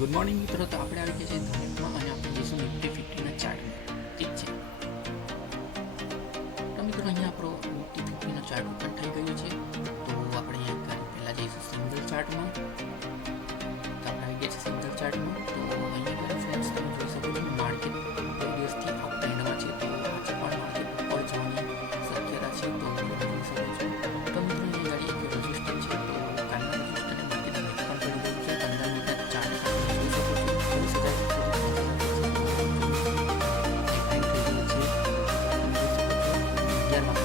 Good morning મિત્રો. તો આપણે આવી ગયા છે ધાર્મિકમાં અને આપણે જઈશું નિફ્ટી 50ના ચાર્ટમાં. ઠીક છે. તો મિત્રો અહીંયા આપણો નિફ્ટી 50નો ચાર્ટ ઓપન થઈ ગયો છે. તો આપણે અહીંયા પહેલાં જઈશું સિંગલ ચાર્ટમાં. તો આપણે આવી ગયા છે સિંગલ ચાર્ટમાં. તો અહીંયા ફ્રેન્ડ્સ તમે જોઈ શકો છો માર્કેટ બે દિવસથી અપ ટ્રેન્ડમાં છે. તો આજે પણ માર્કેટ ઉપર જવાની શક્યતા છે. તો જોઈ શકો છો. તો મિત્રો અહીંયા ગાડી એક રજિસ્ટર છે. તો કાલના રજિસ્ટરને માર્કેટ બ્રેક પણ કરી રહ્યું છે. 15 મિનિટના ચાર્ટ જોઈ શકો છો. 11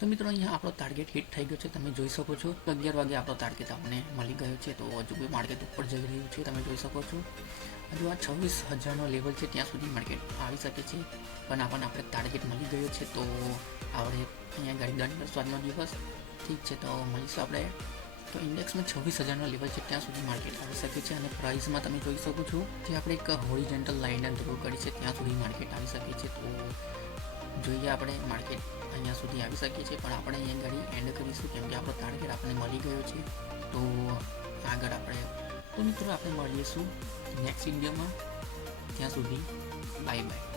તો મિત્રો અહીંયા આપણો ટાર્ગેટ હિટ થઈ ગયો છે. તમે જોઈ શકો છો 11 વાગે આપણો ટાર્ગેટ આપણને મળી ગયો છે. તો હજુ બી માર્કેટ ઉપર જઈ રહ્યું છે. તમે જોઈ શકો છો હજુ આ 26,000નો લેવલ છે. ત્યાં સુધી માર્કેટ આવી શકે છે. પણ આપણે ટાર્ગેટ મળી ગયો છે. તો આપણે અહીંયા ગાડી દંડ સ્વાદનો દિવસ ઠીક છે. તો મળીશું આપણે. તો ઇન્ડેક્સમાં 26,000નો લેવલ છે. ત્યાં સુધી માર્કેટ આવી શકે છે. અને પ્રાઇસમાં તમે જોઈ શકો છો જે આપણે એક હોરિઝોન્ટલ લાઇનને ડ્રો કરી છે ત્યાં સુધી માર્કેટ આવી શકે છે. તો જોઈએ આપણે માર્કેટ અહીંયા સુધી આવી શકીએ છીએ. પણ આપણે અહીંયા ગાડી એન્ડ કરીશું કેમ કે આપણો ટાર્ગેટ આપણને મળી ગયો છે. તો આગળ આપણે તો મિત્રો આપણે મળીશું નેક્સ્ટ વિડીયોમાં. ત્યાં સુધી બાય બાય.